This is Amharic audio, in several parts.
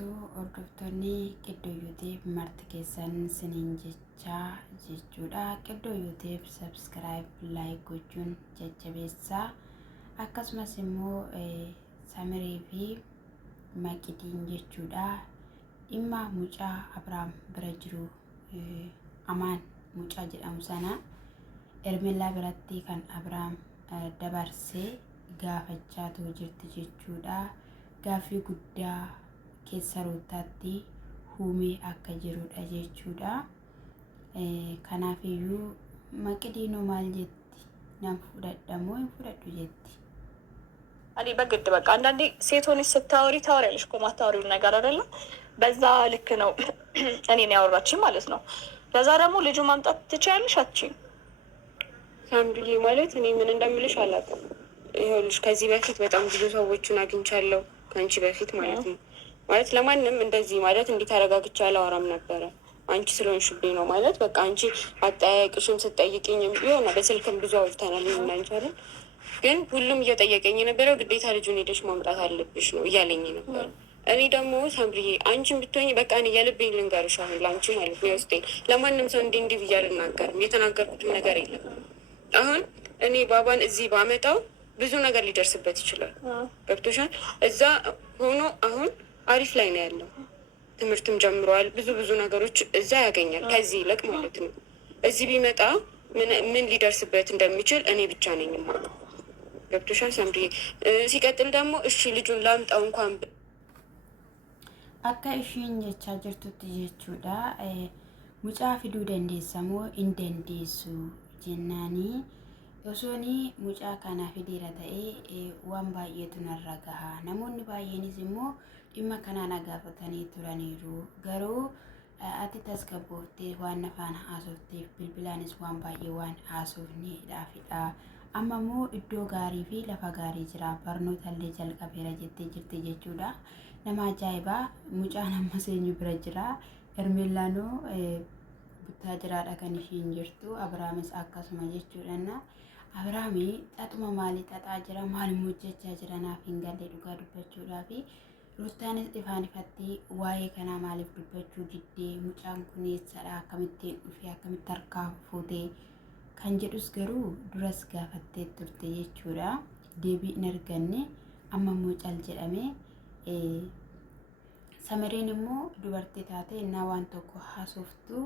jirtu hordoftoonni Qiddoo Yuutiib marti keessan siniin jechuudha. Qiddoo Yuutiib subscribe like gochuun jajjabeessaa. Akkasumas immoo Samirii fi Maqidiin jechuudha. Dhimma mucaa Abrahaam bira jiru Amaan mucaa jedhamu sana Ermellaa biratti kan Abrahaam dabarsee gaafachaa jirti jechuudha. Gaaffii guddaa keessa rootaatti huumee akka jirudha jechuudha. Kanaaf iyyuu Maqidiinoo maal jetti? Nan fudhadhamoo hin fudhadhu jetti? እኔ በግድ በቃ አንዳንዴ ሴት ሆነሽ ስታወሪ ታወሪያለሽ እኮ ማታወሪው ነገር አይደለም። በዛ ልክ ነው እኔን ያወራችኝ ማለት ነው። ለዛ ደግሞ ልጁ ማምጣት ትችያለሽ አትችይም? ሳምዱዬ ማለት እኔ ምን እንደምልሽ አላውቅም። ይኸውልሽ ከዚህ በፊት በጣም ብዙ ሰዎችን አግኝቻለሁ ከአንቺ በፊት ማለት ነው። ማለት ለማንም እንደዚህ ማለት እንዴት አረጋግቼ አላወራም ነበረ። አንቺ ስለሆንሽብኝ ነው ማለት በቃ አንቺ አጠያየቅሽም ስትጠይቅኝም ቢሆን በስልክም ብዙ አውርተናል እናንቻለን። ግን ሁሉም እየጠየቀኝ የነበረው ግዴታ ልጁን ሄደሽ ማምጣት አለብሽ ነው እያለኝ ነበር። እኔ ደግሞ ሳምሪዬ አንቺን ብትሆኝ በቃ እኔ የልቤን ልንገርሽ አሁን ለአንቺ ማለት ነው የውስጤን ለማንም ሰው እንዲህ ብዬ አልናገርም። የተናገርኩትም ነገር የለም። አሁን እኔ ባባን እዚህ ባመጣው ብዙ ነገር ሊደርስበት ይችላል። ገብቶሻል? እዛ ሆኖ አሁን አሪፍ ላይ ነው ያለው። ትምህርትም ጀምሯል። ብዙ ነገሮች እዛ ያገኛል ከዚህ ይልቅ ማለት ነው። እዚህ ቢመጣ ምን ሊደርስበት እንደሚችል እኔ ብቻ ነኝ የማውቀው። ገብቶሻል ሳምሪ? ሲቀጥል ደግሞ እሺ ልጁን ላምጣው እንኳን akka ishiin jechaa jirtutti jechuudha. Mucaa fiduu dandeessa moo hin dandeessu jennaanii osooni mucaa kana fideera ta'ee waan baay'eetu narra gaha. Namoonni baay'eenis immoo dhimma kanaan gaafatanii turaniiru. Garuu ati tasgabbooftee waan afaan haasofteef bilbilaanis waan baay'ee waan haasofneedhaafidha. Amma immoo iddoo gaarii fi lafa gaarii jira. Barnoota illee jalqabeera jettee jirti jechuudha. Nama ajaa'ibaa mucaan amma seenyu bira jira. Ermellaanoo buttaa jiraadha kan ishiin jirtu. Abrahaamis akkasuma jechuudha. Abrahaamii xaxuma maalii xaxaa jira? Maalimmoo hojjechaa jira? Naaf hin galle dhugaa dubbachuudhaa fi Ruutaanis ifaan ifatti waa'ee kanaa maaliif dubbachuu diddee mucaan kun eessadha? Akkamittiin dhufee akkamitti harkaa fuutee kan jedhus garuu duras gaafattee turte jechuudha. Deebii hin arganne amma immoo cal jedhame. Samiriin immoo dubartii taate innaa waan tokko haasoftu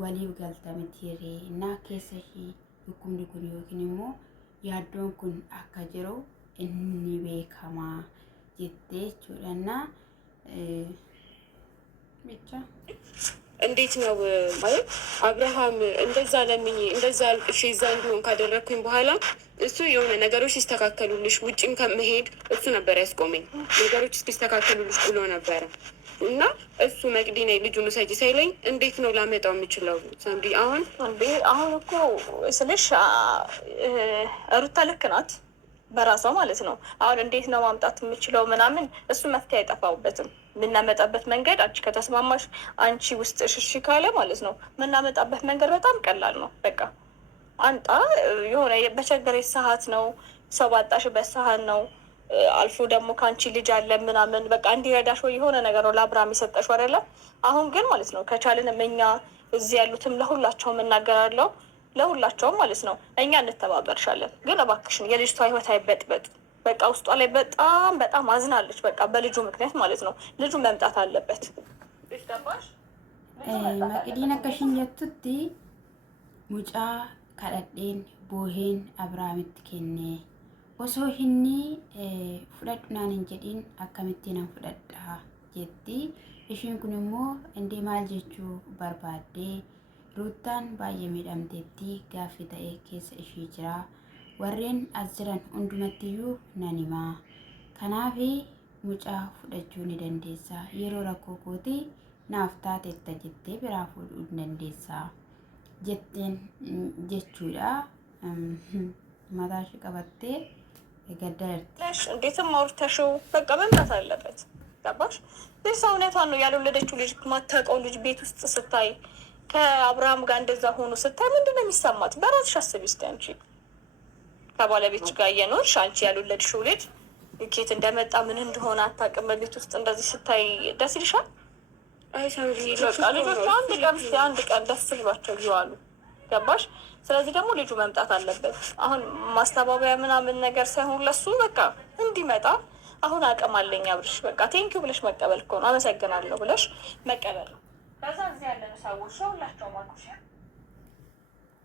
waliif galtamti yeree innaa keessa ishii dhukkubni kun yookiin immoo yaaddoon kun akka jiru inni beekamaa jettee jechuudha. ብቻ እንዴት ነው ማለት አብርሃም እንደዛ ለምኝ እንደዛ አልቅሽ እዛ እንዲሆን ካደረግኩኝ በኋላ እሱ የሆነ ነገሮች ሲስተካከሉልሽ ውጭም ከመሄድ እሱ ነበር ያስቆመኝ። ነገሮች ሲስተካከሉልሽ ብሎ ነበረ እና እሱ መቅዲና ልጁን ውሰጂ ሳይለኝ እንዴት ነው ላመጣው የምችለው? ሳምሪ አሁን እኮ ስልሽ ሩታ ልክ ናት በራሷ ማለት ነው። አሁን እንዴት ነው ማምጣት የምችለው ምናምን እሱ መፍትሄ አይጠፋውበትም። የምናመጣበት መንገድ አንቺ ከተስማማሽ አንቺ ውስጥ እሺ ካለ ማለት ነው የምናመጣበት መንገድ በጣም ቀላል ነው። በቃ አንጣ የሆነ በቸገረሽ ሰዓት ነው ሰው ባጣሽበት ሰዓት ነው። አልፎ ደግሞ ከአንቺ ልጅ አለ ምናምን በቃ እንዲረዳሽ ወይ የሆነ ነገር ነው ለአብርሃም የሰጠሽው አይደለ? አሁን ግን ማለት ነው ከቻልንም እኛ እዚህ ያሉትም ለሁላቸውም እናገራለሁ ለሁላቸውም ማለት ነው እኛ እንተባበርሻለን። ግን እባክሽን የልጅቷ ህይወት አይበጥበጥ። በቃ ውስጧ ላይ በጣም አዝናለች። በቃ በልጁ ምክንያት ማለት ነው ልጁ መምጣት አለበት። Maqidiin akkashiin jettutti mucaa kadhadheen booheen Abrahaamitti kenne osoo inni fudhadhu naan hin jedhiin akkamittiin nan fudhadha jetti. Ishiin kun immoo indee maal jechuu barbaaddee Ruutaan baay'ee miidhamteetti gaaffii ta'ee keessa ishii jira. Warreen as jiran hundumattiyyuu nan himaa. Kanaaf mucaa fudhachuu ni dandeessa. Yeroo rakkoo kooti naaf taatetta jettee biraa fuudhuu ni dandeessa jetteen jechuudha. Mataa ishee qabattee gaddaarti. እንዴትም አውርተሽው በቃ መምጣት አለበት። ገባሽ? ሰውነቷን ነው ያልወለደችው ልጅ ማታውቀው ልጅ ቤት ውስጥ ስታይ ከአብርሃም ጋር እንደዛ ሆኖ ስታይ ምንድን ነው የሚሰማት? በራስሽ አስቢ እስኪ። አንቺ ከባለቤትሽ ጋር እየኖርሽ አንቺ ያልወለድሽው ልጅ ኬት እንደመጣ ምን እንደሆነ አታውቅም። ቤት ውስጥ እንደዚህ ስታይ ደስ ይልሻል? በቃ ልጆቹ አንድ ቀን ደስ ብሏቸው ይዋሉ። ገባሽ? ስለዚህ ደግሞ ልጁ መምጣት አለበት። አሁን ማስተባበያ ምናምን ነገር ሳይሆን ለሱ በቃ እንዲመጣ አሁን አቅም አለኝ አብርሽ፣ በቃ ቴንኪው ብለሽ መቀበል እኮ ነው። አመሰግናለሁ ብለሽ መቀበል ነው። ከዛ እዚህ ያለን ሰዎች ሁላቸው ማልኩሽ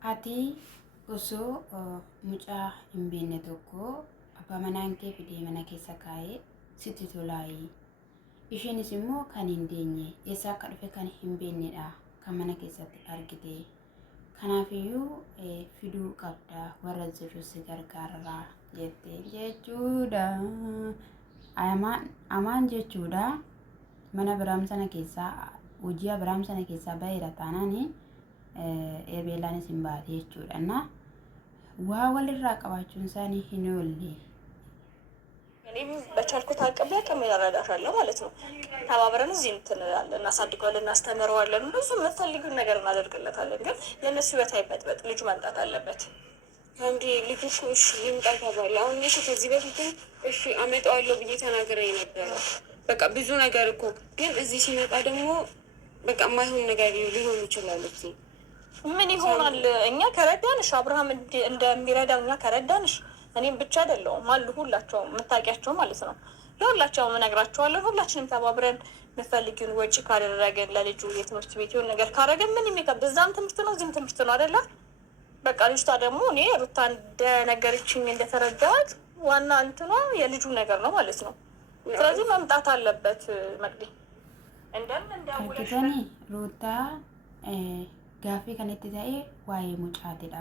አቲ ኦሶ ሙጫ እምቤነ ቶኮ አባ መናንኬ ፊዴ መና ኬሳ ካዬ ሲቲ ቶላይ isheenis immoo kan hin deenye eessaa akka dhufe kan hin beeknedha kan mana keessatti argite. Kanaafiyyuu fiduu qabda warra jiru si gargaarra jettee jechuudha. Amaan jechuudha mana Abiraam sana keessaa hojii Abiraam sana keessaa baheera taanaan eebeelaanis hin baate jechuudha. Na waa walirraa qabaachuun isaanii hin oolle. እኔም በቻልኩት አቅም ያቅም ያረዳሻለሁ ማለት ነው። ተባብረን እዚህ እንትንላለን፣ እናሳድገዋለን፣ እናስተምረዋለን፣ ብዙ የምትፈልጊውን ነገር እናደርግለታለን። ግን የእነሱ ህይወት አይበጥበጥ፣ ልጁ መምጣት አለበት። አንዴ ልጁ እኮ እሺ ይምጣ ተባለ። አሁን እኮ ከዚህ በፊት እሺ አመጣዋለሁ ብዬ ተናግሬ ነበረ። በቃ ብዙ ነገር እኮ ግን እዚህ ሲመጣ ደግሞ በቃ የማይሆን ነገር ሊሆን ይችላል። እዚህ ምን ይሆናል? እኛ ከረዳንሽ አብርሃም እንደሚረዳው እኛ ከረዳንሽ እኔም ብቻ አይደለሁም አሉ ሁላቸውም የምታውቂያቸው ማለት ነው። ለሁላቸውም እነግራቸዋለሁ። ሁላችንም ተባብረን የምፈልጊውን ወጪ ካደረገን ለልጁ የትምህርት ቤት የሆነ ነገር ካደረገን ምን የሚከብድ እዛም ትምህርት ነው እዚህም ትምህርት ነው አይደለ? በቃ ልጅቷ ደግሞ እኔ ሩታ እንደነገረችኝ እንደተረዳት ዋና እንትኗ የልጁ ነገር ነው ማለት ነው። ስለዚህ መምጣት አለበት። መቅዲ እንደምን ሩታ ጋፊ ከነቲ ታዬ ዋይ ሙጫቲዳ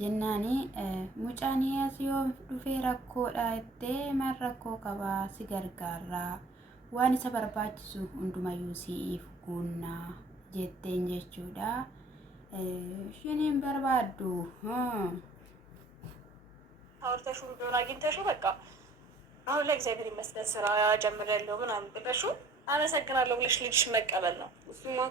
jennaani mucaan yoo dhufee rakkoodha ittee man rakkoo qabaa si gargaarraa waan isa barbaachisu hundumayyuu siif guunnaa jetteen jechuudha. Isheen barbaaddu አውርተሽው ቢሆን አግኝተሽው በቃ አሁን ለእግዚአብሔር ይመስገን ስራ ጀምሬያለሁ ምናምን ብለሽው አመሰግናለሁ ብለሽ ልጅሽ መቀበል ነው።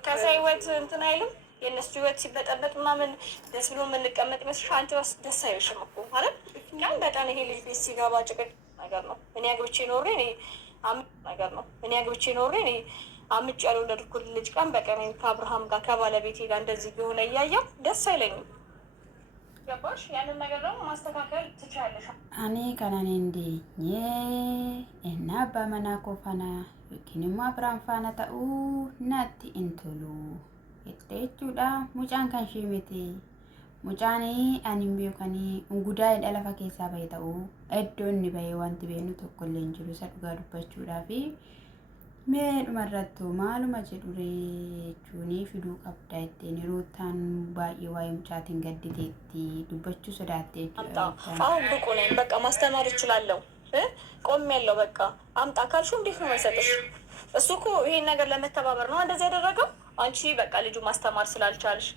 ከዛ ህይወት እንትን አይልም። የእነሱ ህይወት ሲበጠበጥ ምናምን ደስ ብሎ የምንቀመጥ ይመስልሽ? አንቺ ራስ ደስ አይልሽም እኮ አይደል? ቀን በቀን ይሄ ልጅ ቤት ሲገባ ጭቅጭቅ ነገር ነው። እኔ አግብቼ ኖሬ እኔ አግብቼ ኖሬ እኔ አምጭ ያልወለድኩት ልጅ ቀን በቀን ከአብርሃም ጋር ከባለቤቴ ጋር እንደዚህ ቢሆነ እያየሁ ደስ አይለኝም። ገባሽ? ያንን ነገር ደግሞ ማስተካከል ትችያለሽ። እኔ ከናኔ እንዴ እና በመና ኮፋና ኪንማ አብርሃም ፋና ታኡ ናቲ እንትሉ jechuudha. Mucaan kan ishee miti. Mucaan ani beekanii ungudaa dhalafa keessaa bahe ta'uu iddoo inni bahe wanti beenu tokko illee hin jiru. Isa dhugaa dubbachuudhaa fi mee dhumarrattuu maaluma jedhuree jechuun fiduu qabda ittiin Ruutaan baay'ee waa'ee mucaatiin gadditeetti dubbachuu sodaatte jechuudha. አሁን ብቁ ነኝ በቃ ማስተማር እችላለሁ። ቆሜያለሁ በቃ አምጣ ካልሽው እንዴት ነው የማይሰጥሽ? እሱ እኮ ይሄን ነገር ለመተባበር ነው እንደዚህ ያደረገው። አንቺ በቃ ልጁ ማስተማር ስላልቻልሽ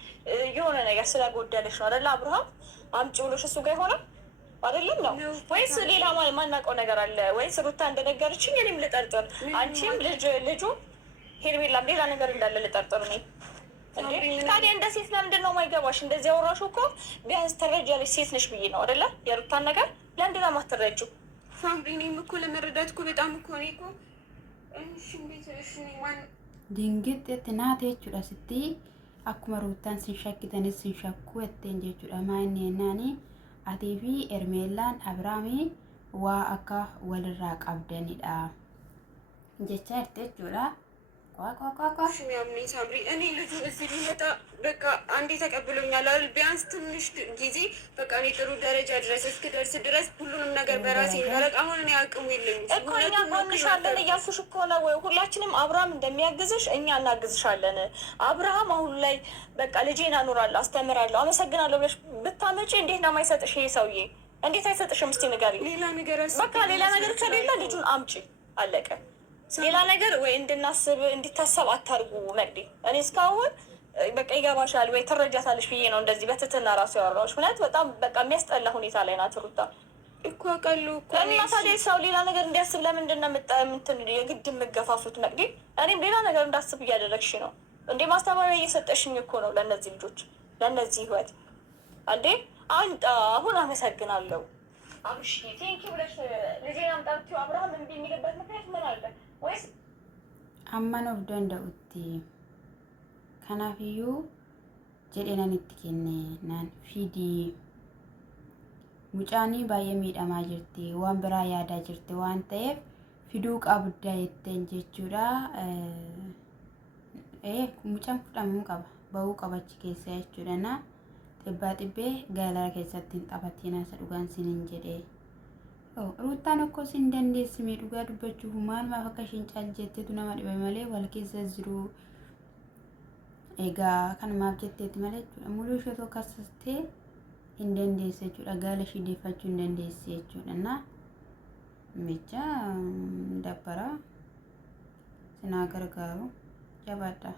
የሆነ ነገር ስለጎደለሽ ነው አይደለ? አብርሃም አምጪ ብሎሽ እሱ ጋር ይሆናል አይደለም ነው ወይስ ሌላ ማናውቀው ነገር አለ? ወይስ ሩታ እንደነገረችኝ እኔም ልጠርጥር፣ አንቺም ልጁ ሄርሜላም ሌላ ነገር እንዳለ ልጠርጥር ነኝ። ታዲያ እንደ ሴት ለምንድን ነው የማይገባሽ? እንደዚህ ያወራሽው እኮ ቢያንስ ትረጃለሽ ሴት ነሽ ብዬ ነው አይደለ? የሩታን ነገር ለምንድን ነው የማትረጂው? ሳምሪ እኔም እኮ ለመረዳት እኮ በጣም እኮ እኔ እኮ dingitti naate jechuudha. Sitti akkuma Ruutaan sin shakkitanis sin shakkuu jetteen jechuudha. Maa'inni jennaani atii fi Hermeellaan Abiraamii waa akka walirraa qabdanidha jecha jirti jechuudha. ያምኔ ሳምሪ እኔ ልጁ እዚህ ሊመጣ በቃ አንዴ ተቀብሎኛል አይደል? ቢያንስ ትንሽ ጊዜ በቃ እኔ ጥሩ ደረጃ ድረስ እስክደርስ ድረስ ሁሉንም ነገር በራሴ እንዳለቅ አሁን እኔ አቅሙ የለኝም እኮ እኛ ጎንሻለን እያልኩሽ እኮ ነው። ሁላችንም አብርሃም እንደሚያግዝሽ እኛ እናግዝሻለን። አብርሃም አሁን ላይ በቃ ልጄን አኖራለሁ፣ አስተምራለሁ፣ አመሰግናለሁ ብለሽ ብታመጪ እንዴት ነው የማይሰጥሽ? ይሄ ሰውዬ እንዴት አይሰጥሽም? እስቲ ንገሪኝ። ሌላ ነገር በቃ ሌላ ነገር ከሌለ ልጁን አምጪ፣ አለቀ። ሌላ ነገር ወይ እንድናስብ እንዲታሰብ አታርጉ። መቅዲ እኔ እስካሁን በቃ ይገባሻል ወይ ትረጃታለሽ ብዬ ነው እንደዚህ በትትና ራሱ ያወራሁሽ። ምክንያት በጣም በቃ የሚያስጠላ ሁኔታ ላይ ናት ሩታ እኮ አውቃለሁ እኮ እና ታዲያ ሰው ሌላ ነገር እንዲያስብ ለምንድን ነው እንትን የግድ የምገፋፉት? መቅዲ እኔም ሌላ ነገር እንዳስብ እያደረግሽ ነው እንዴ። ማስተማሪያ እየሰጠሽኝ እኮ ነው ለእነዚህ ልጆች ለእነዚህ ህይወት እንዴ። አንድ አሁን አመሰግናለሁ አብሽ ቴንኪ ብለሽ ልጄን አምጣችሁ አብርሃም እምቢ የሚልበት ምክንያት ምን አለ? ወይስ አማን ኦፍ ደንደኡቲ ከናፍዩ ጀዴናን itti kenne naan fidi mucaani baay'ee miidhamaa jirti waan biraa yaadaa jirti waan ta'eef fiduu qabda jetteen jechuudha. Mucaan fudhamuu qaba bahuu qabachi keessa jechuudha. Na xibbaa xibbee gaalaa keessatti hin taphatiin isa dhugaan sinin jedhee ruutaan akkoo sin dandeessimee dhugaa dubbachuuf maalmaaf akka isheen caaljetteetu nama dhibe malee wal keessa jiru. Egaa kanumaaf jetteetti malee jechuudha. Muluu ishee tokko kasastee hin dandeesse jechuudha. Gaala ishee deeffachuu hin dandeesse jechuudha. Na micha dabbara sinaa gargaaru jabaadha.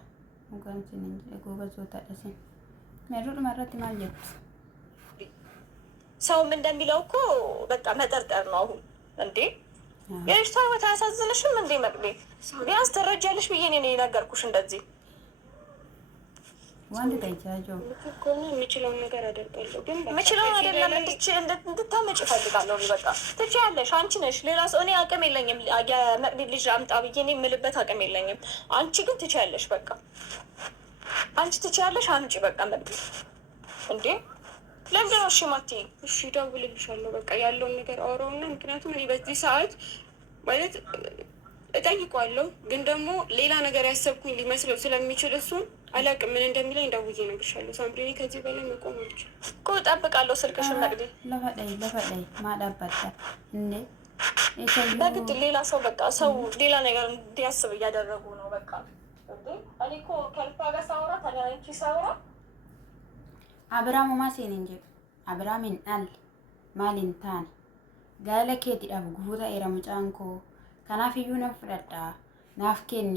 Mukaan sinin jedhe goobazootaadha sin. Meerudhuma irratti maal jettu? ሰውም እንደሚለው እኮ በቃ መጠርጠር ነው አሁን እንዴ። የልጅቷ ህይወት አያሳዝንሽም እንዴ መቅዲ? ቢያንስ ትረጃለሽ ብዬ እኔ ነገርኩሽ እንደዚህ ዋንድ ታይቻጆ ከሆነ የምችለውን ነገር አደርጋለሁ። ግን የምችለውን አይደለም እንድታመጭ እፈልጋለሁ። በቃ ትችያለሽ፣ አንቺ ነሽ። ሌላ ሰው እኔ አቅም የለኝም። የመቅዲ ልጅ አምጣ ብዬ እኔ የምልበት አቅም የለኝም። አንቺ ግን ትችያለሽ። በቃ አንቺ ትችያለሽ። አምጪ በቃ መቅዲ እንዴ። ለምንድን ነው እሺ የማትይኝ? እሺ እደውልልሻለሁ። በቃ ያለውን ነገር አወራውና ምክንያቱም እኔ በዚህ ሰዓት ማለት እጠይቀዋለሁ፣ ግን ደግሞ ሌላ ነገር ያሰብኩኝ ሊመስለው ስለሚችል እሱን አላውቅም ምን እንደሚለኝ ደውዬ እነግርሻለሁ። ሳምሪ ከዚህ በላይ መቆም አልችልም እኮ እጠብቃለሁ ስልክሽን መቅዲ። ለፈዳይ ማዳባታ እንዴ በግድ ሌላ ሰው በቃ ሰው ሌላ ነገር እንዲያስብ እያደረጉ ነው። በቃ እኔ እኮ ከልፋ ጋር ሳወራ ታዲያ ሳወራ አብራሙ ማሴን እንጂ አብራሚን አል ማሊንታን ጋለ ኬቲዳፍ ጉፉታ ኤረሙጫንኮ ከናፍዩ ነፍረዳ ናፍኬኒ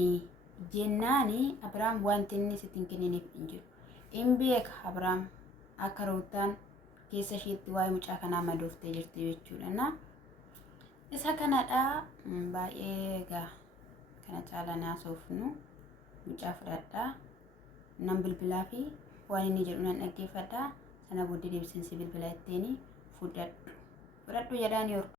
ጀናኒ አብራም ዋንቲኒ ስትንከኔኒ እንጂ ኢምቤክ አብራም አከሩታን ኬሰሺት ዋይ ሙጫ ከና መዶፍቴ ጅርት ይችላልና እሳ ከናዳ ባኤጋ ከናጫላና ሶፍኑ ሙጫ ፍራዳ ነምብልብላፊ ዋይኒ ጀሩናን አገፈዳ ሰና ቦዲ ዴብሰን ሲቪል ብላይቴኒ ፉዳዱ ረዱ ያዳኒ